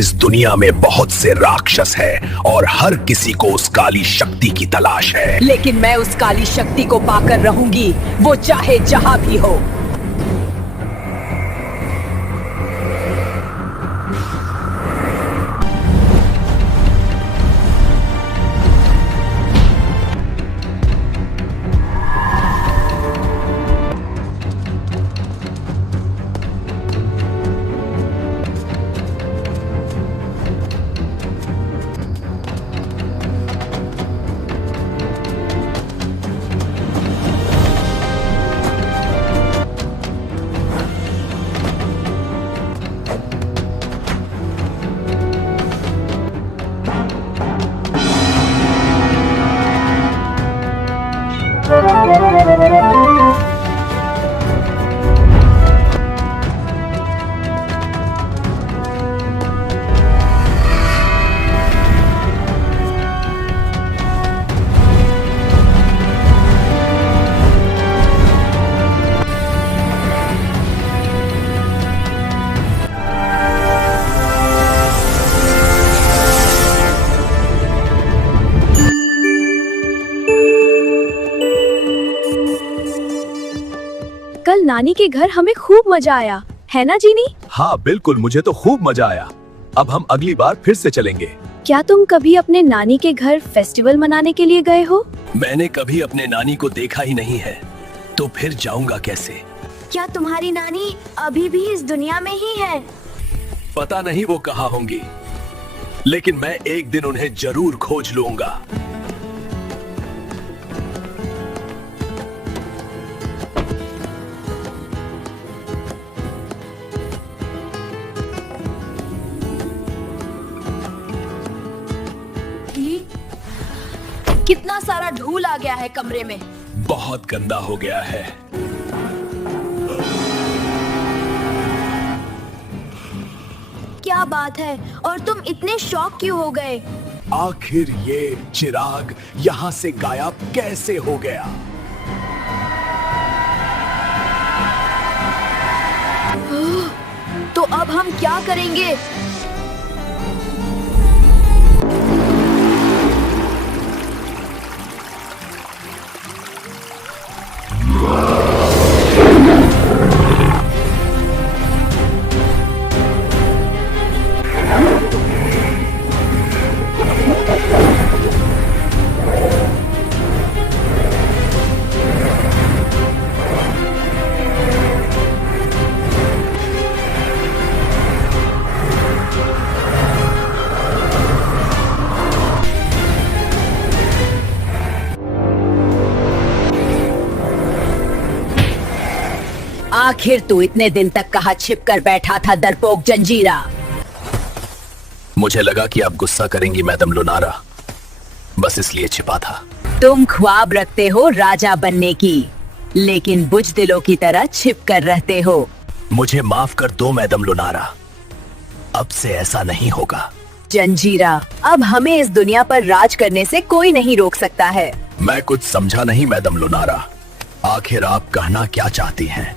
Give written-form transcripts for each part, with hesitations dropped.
इस दुनिया में बहुत से राक्षस हैं और हर किसी को उस काली शक्ति की तलाश है। लेकिन मैं उस काली शक्ति को पाकर रहूंगी, वो चाहे जहां भी हो। कल नानी के घर हमें खूब मजा आया, है ना जीनी? हाँ बिल्कुल, मुझे तो खूब मजा आया। अब हम अगली बार फिर से चलेंगे। क्या तुम कभी अपने नानी के घर फेस्टिवल मनाने के लिए गए हो? मैंने कभी अपने नानी को देखा ही नहीं है, तो फिर जाऊंगा कैसे? क्या तुम्हारी नानी अभी भी इस दुनिया में ही है? पता नहीं वो कहाँ होंगी, लेकिन मैं एक दिन उन्हें जरूर खोज लूंगा। कितना सारा धूल आ गया है कमरे में। बहुत गंदा हो गया है। क्या बात है, और तुम इतने शॉक क्यों हो गए? आखिर ये चिराग यहाँ से गायब कैसे हो गया? तो अब हम क्या करेंगे? आखिर तू इतने दिन तक कहाँ छिप कर बैठा था डरपोक जंजीरा? मुझे लगा कि आप गुस्सा करेंगी मैडम लोनारा, बस इसलिए छिपा था। तुम ख्वाब रखते हो राजा बनने की, लेकिन बुजदिलों की तरह छिप कर रहते हो। मुझे माफ कर दो मैडम लोनारा, अब से ऐसा नहीं होगा। जंजीरा, अब हमें इस दुनिया पर राज करने से कोई नहीं रोक सकता है। मैं कुछ समझा नहीं मैडम लोनारा, आखिर आप कहना क्या चाहती हैं?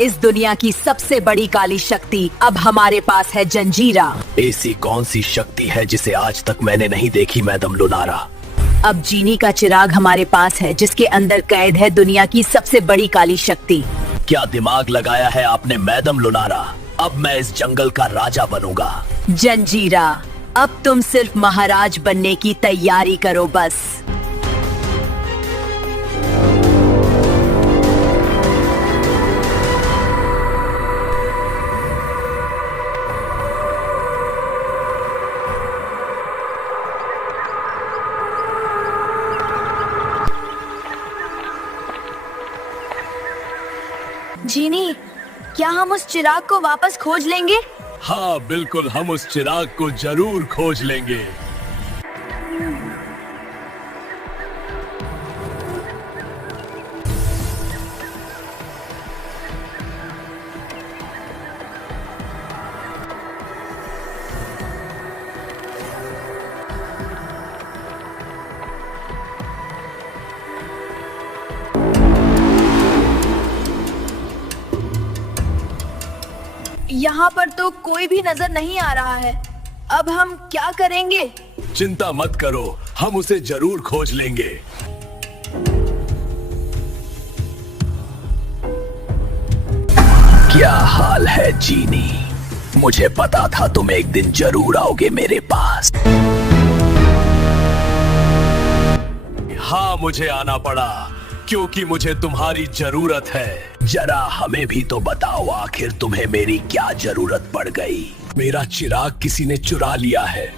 इस दुनिया की सबसे बड़ी काली शक्ति अब हमारे पास है जंजीरा। ऐसी कौन सी शक्ति है जिसे आज तक मैंने नहीं देखी मैडम लोनारा? अब जीनी का चिराग हमारे पास है, जिसके अंदर कैद है दुनिया की सबसे बड़ी काली शक्ति। क्या दिमाग लगाया है आपने मैडम लोनारा? अब मैं इस जंगल का राजा बनूंगा। जंजीरा, अब तुम सिर्फ महाराज बनने की तैयारी करो बस। जीनी, क्या हम उस चिराग को वापस खोज लेंगे? हाँ बिल्कुल, हम उस चिराग को जरूर खोज लेंगे। यहाँ पर तो कोई भी नजर नहीं आ रहा है। अब हम क्या करेंगे? चिंता मत करो, हम उसे जरूर खोज लेंगे। क्या हाल है जीनी? मुझे पता था तुम एक दिन जरूर आओगे मेरे पास। हाँ, मुझे आना पड़ा क्योंकि मुझे तुम्हारी जरूरत है। जरा हमें भी तो बताओ, आखिर तुम्हें मेरी क्या जरूरत पड़ गई? मेरा चिराग किसी ने चुरा लिया है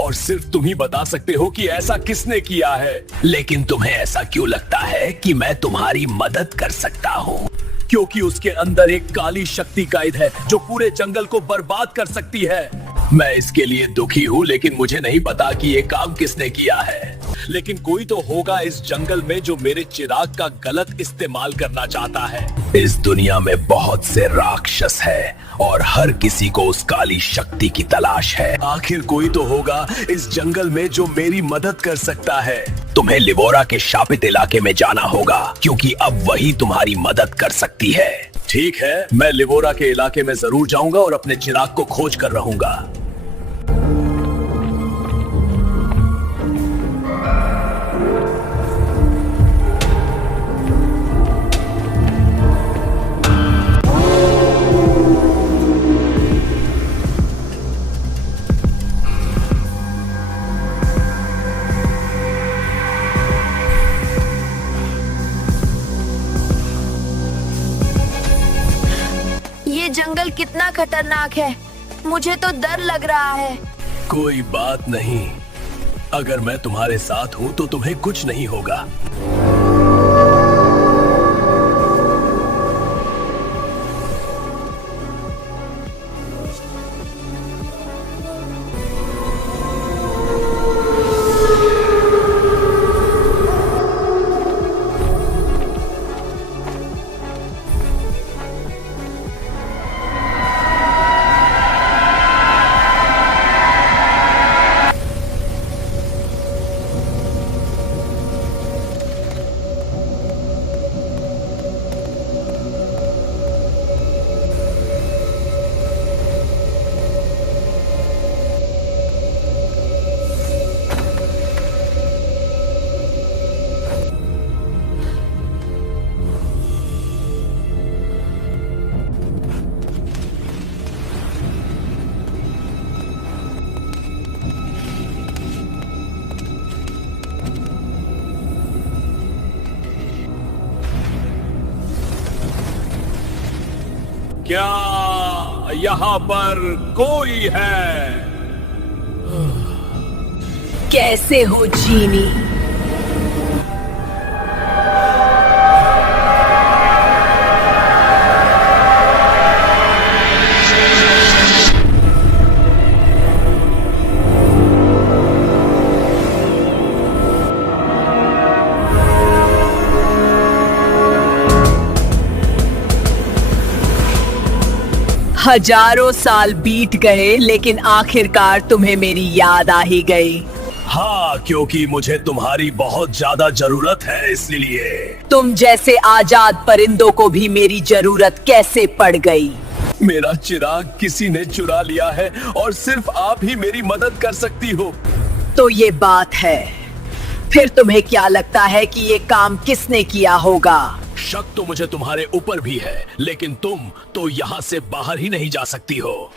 और सिर्फ तुम ही बता सकते हो कि ऐसा किसने किया है। लेकिन तुम्हें ऐसा क्यों लगता है कि मैं तुम्हारी मदद कर सकता हूँ? क्योंकि उसके अंदर एक काली शक्ति कैद है जो पूरे जंगल को बर्बाद कर सकती है। मैं इसके लिए दुखी हूँ, लेकिन मुझे नहीं पता कि ये काम किसने किया है। लेकिन कोई तो होगा इस जंगल में जो मेरे चिराग का गलत इस्तेमाल करना चाहता है। इस दुनिया में बहुत से राक्षस हैं और हर किसी को उस काली शक्ति की तलाश है। आखिर कोई तो होगा इस जंगल में जो मेरी मदद कर सकता है। तुम्हें लिवोरा के शापित इलाके में जाना होगा क्योंकि अब वही तुम्हारी मदद कर सकती है। ठीक है, मैं लिवोरा के इलाके में जरूर जाऊंगा और अपने चिराग को खोज कर रहूंगा। ये जंगल कितना खतरनाक है, मुझे तो डर लग रहा है। कोई बात नहीं, अगर मैं तुम्हारे साथ हूँ तो तुम्हें कुछ नहीं होगा। क्या यहाँ पर कोई है? कैसे हो जीनी? हजारों साल बीत गए लेकिन आखिरकार तुम्हें मेरी याद आ ही गई। हाँ, क्योंकि मुझे तुम्हारी बहुत ज्यादा जरूरत है, इसलिए। तुम जैसे आजाद परिंदों को भी मेरी जरूरत कैसे पड़ गई? मेरा चिराग किसी ने चुरा लिया है और सिर्फ आप ही मेरी मदद कर सकती हो। तो ये बात है। फिर तुम्हें क्या लगता है कि ये काम किसने किया होगा? शक तो मुझे तुम्हारे ऊपर भी है, लेकिन तुम तो यहाँ से बाहर ही नहीं जा सकती हो।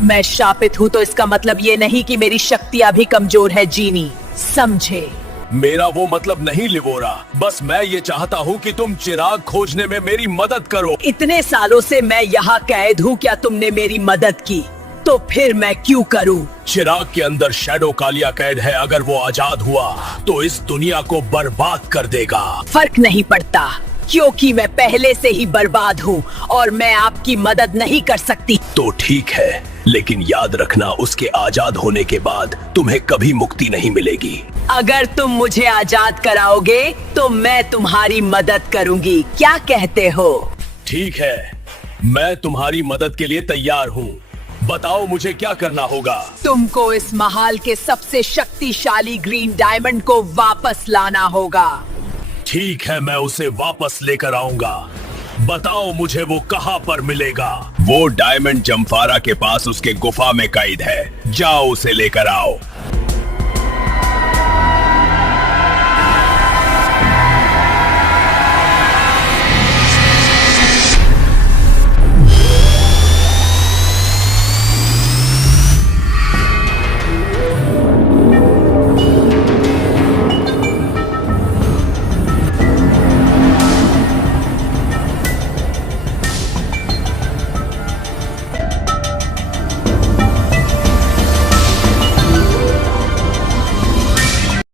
मैं शापित हूँ तो इसका मतलब ये नहीं कि मेरी शक्तियाँ भी कमजोर है जीनी, समझे? मेरा वो मतलब नहीं लिवोरा, बस मैं ये चाहता हूँ कि तुम चिराग खोजने में मेरी मदद करो। इतने सालों से मैं यहाँ कैद हूँ, क्या तुमने मेरी मदद की? तो फिर मैं क्यों करूँ? चिराग के अंदर शैडो कालिया कैद है, अगर वो आजाद हुआ तो इस दुनिया को बर्बाद कर देगा। फर्क नहीं पड़ता क्योंकि मैं पहले से ही बर्बाद हूँ और मैं आपकी मदद नहीं कर सकती। तो ठीक है, लेकिन याद रखना उसके आजाद होने के बाद तुम्हें कभी मुक्ति नहीं मिलेगी। अगर तुम मुझे आजाद कराओगे तो मैं तुम्हारी मदद करूंगी, क्या कहते हो? ठीक है, मैं तुम्हारी मदद के लिए तैयार हूँ। बताओ मुझे क्या करना होगा? तुमको इस महाल के सबसे शक्तिशाली ग्रीन डायमंड को वापस लाना होगा। ठीक है, मैं उसे वापस लेकर आऊंगा। बताओ मुझे वो कहाँ पर मिलेगा। वो डायमंड जमफारा के पास उसके गुफा में कैद है, जाओ उसे लेकर आओ।